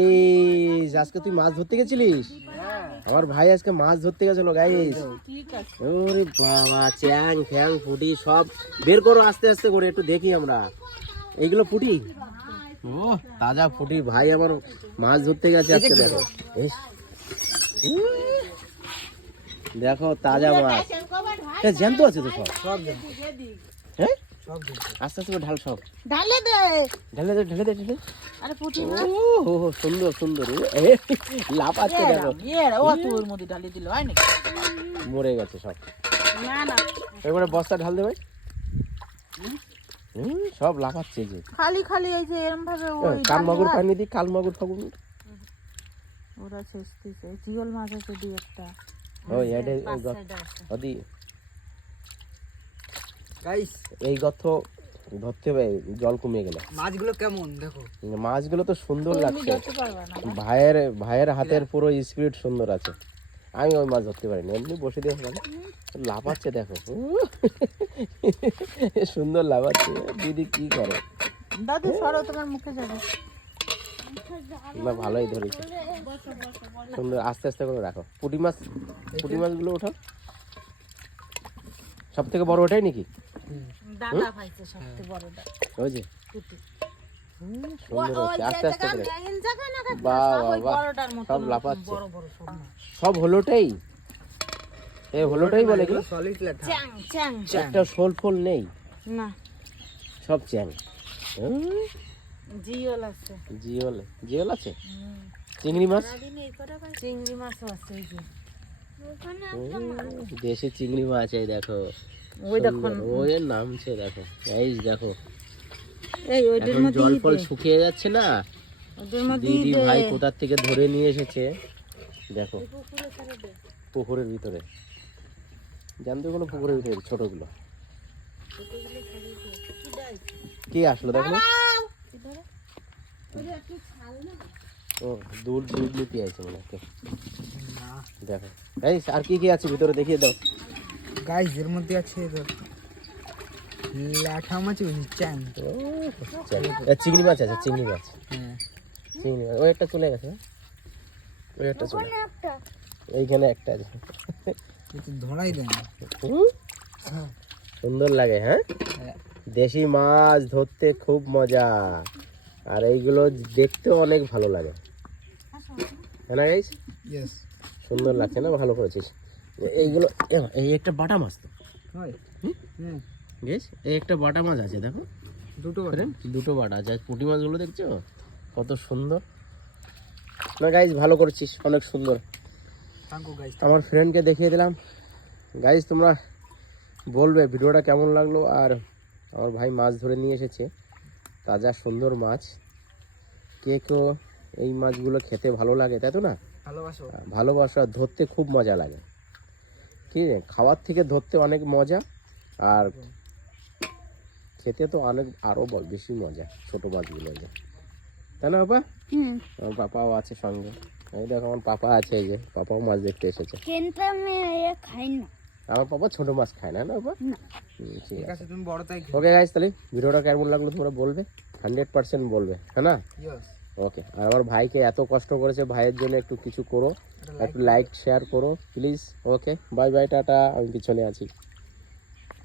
এই আজকে তুই মাছ ধরতে গেছিলিস? আমার ভাই আজকে মাছ ধরতে গেছিল গাইস ওরে বাবা চ্যাং ফ্যাং ফুটি সব বের করো আস্তে আস্তে করে একটু দেখি আমরা। এইগুলো ফুটি ও তাজা ফুটি ভাই আমার মাছ ধরতে গেছে আজকে দেখো। দেখো তাজা মাছ। এ, জ্যান্ত আছে তো সব। সব হ্যাঁ? আস্তে আস্তে ঢাল সব। ঢালে দে। ঢেলে দে ঢেলে দে ঢেলে দে। আরে পুটি ও হো হো, সুন্দর সুন্দর ও, এ, লাফাচ্ছে দেখো। ইয়ে ও তোর মধ্যে ঢালি দিল হয় নাকি? মরে গেছে সব। না না। এবারে বস্তা ঢাল দেবে হুম, সব লাফাচ্ছে যে। খালি খালি এই যে এরকম ভাবে ওই কাল মাগুর পানি দি কাল মাগুর ফাগুর ওরা শেষতেছে জিওল মাছ আছে দুই একটা। ও এডে ওদি গাইস এই গর্ত ধরতে হবে জল কমিয়ে গেলে। মাছগুলো কেমন দেখো। মাছগুলো তো সুন্দর লাগছে। ধরতে পারবা না। ভাইয়ের ভাইয়ের হাতের পুরো স্পিড সুন্দর আছে। আমি ওই মাছ ধরতে পারিনি এমনি বসে দিয়ে পারি লাফাচ্ছে দেখো। সুন্দর লাফাচ্ছে। দিদি কি করে? দাদু সরো তোমার মুখে যাবে। না ভালোই ধরেছে। সুন্দর আস্তে আস্তে করে রাখো। পুঁটি মাছ পুঁটি মাছগুলো ওঠাও। সব থেকে বড় ওটাই নাকি? দাদা পাইছে সবচেয়ে বড়টা ওই যে। সব হলোটাই? এ হলোটাই বলে চ্যাং একটা শোল ফোল নেই। না। সব চ্যাং। জিওল আছে। জিওল। জিওল আছে? চিংড়ি মাছ? চিংড়ি মাছও আছে দেশি চিংড়ি মাছ এই দেখো। ওই সুন্দর। ওই নামছে দেখো। এই দেখো। এই ওইটার মধ্যে জল ফল শুকিয়ে যাচ্ছে না? ওদের মধ্যে দিদি ভাই কোথার থেকে ধরে নিয়ে এসেছে? দেখো। পুকুরের ভিতরে। জানতো কোনো পুকুরের ভিতরে ছোটগুলো। কি আসলো দেখো। ও দূর দূর নিতে আছে মনে হয় দেখো। এই আর কি কি আছে ভিতরে দেখিয়ে দাও। গাইস এর মধ্যে আছে ল্যাঠা মাছ বেশি চ্যাং। চিংড়ি মাছ আছে চিংড়ি মাছ। হ্যাঁ। চিংড়ি মাছ। ওই একটা চলে গেছে? ওই একটা চলে এইখানে একটা আছে। ধরাই দেয় সুন্দর লাগে হ্যাঁ? হ্যাঁ। দেশি মাছ ধরতে খুব মজা। আর এইগুলো দেখতেও অনেক ভালো লাগে। হ্যাঁ না গাইস ইয়েস সুন্দর লাগছে না? ভালো করেছিস। এইগুলো এই একটা বাটা মাছ তো। হয়। হুম? বেশ এই একটা বাটা মাছ আছে দেখো। দুটো friend, দুটো বাটা আছে। পুঁটি মাছগুলো দেখছ? কত সুন্দর। না গাইস ভালো করেছিস। অনেক সুন্দর। গাইস আমার ফ্রেন্ডকে দেখিয়ে দিলাম। গাইজ তোমরা বলবে ভিডিওটা কেমন লাগল। আর আমার ভাই মাছ ধরে নিয়ে এসেছে। তাজা সুন্দর মাছ। কে কেউ এই মাছগুলো খেতে ভালো লাগে তাই তো না? ভালোবাসো। ভালোবাসা ধরতে খুব মজা লাগে। কি খাওয়ার থেকে ধরতে অনেক মজা আর খেতে তো অনেক আরও বেশি মজা ছোট মাছগুলো যে। তাই না বাবা? হুম। আমার পাপাও আছে সঙ্গে। এই দেখো আমার পাপা আছে এই যে পাপাও মাছ দেখতে এসেছে। আমার পাপা ছোট মাছ খায় না না বাবা? ঠিক আছে। আছে তুমি বড় তাই ওকে গাইজ তাহলে ভিডিওটা কেমন লাগল তোমরা বলবে? হান্ড্রেড পার্সেন্ট বলবে হ্যাঁ না? ওকে আর আমার ভাইকে এত কষ্ট করেছে ভাইয়ের জন্য একটু কিছু করো একটু লাইক শেয়ার করো। Please okay bye bye tata. আমি পিছনে আছি।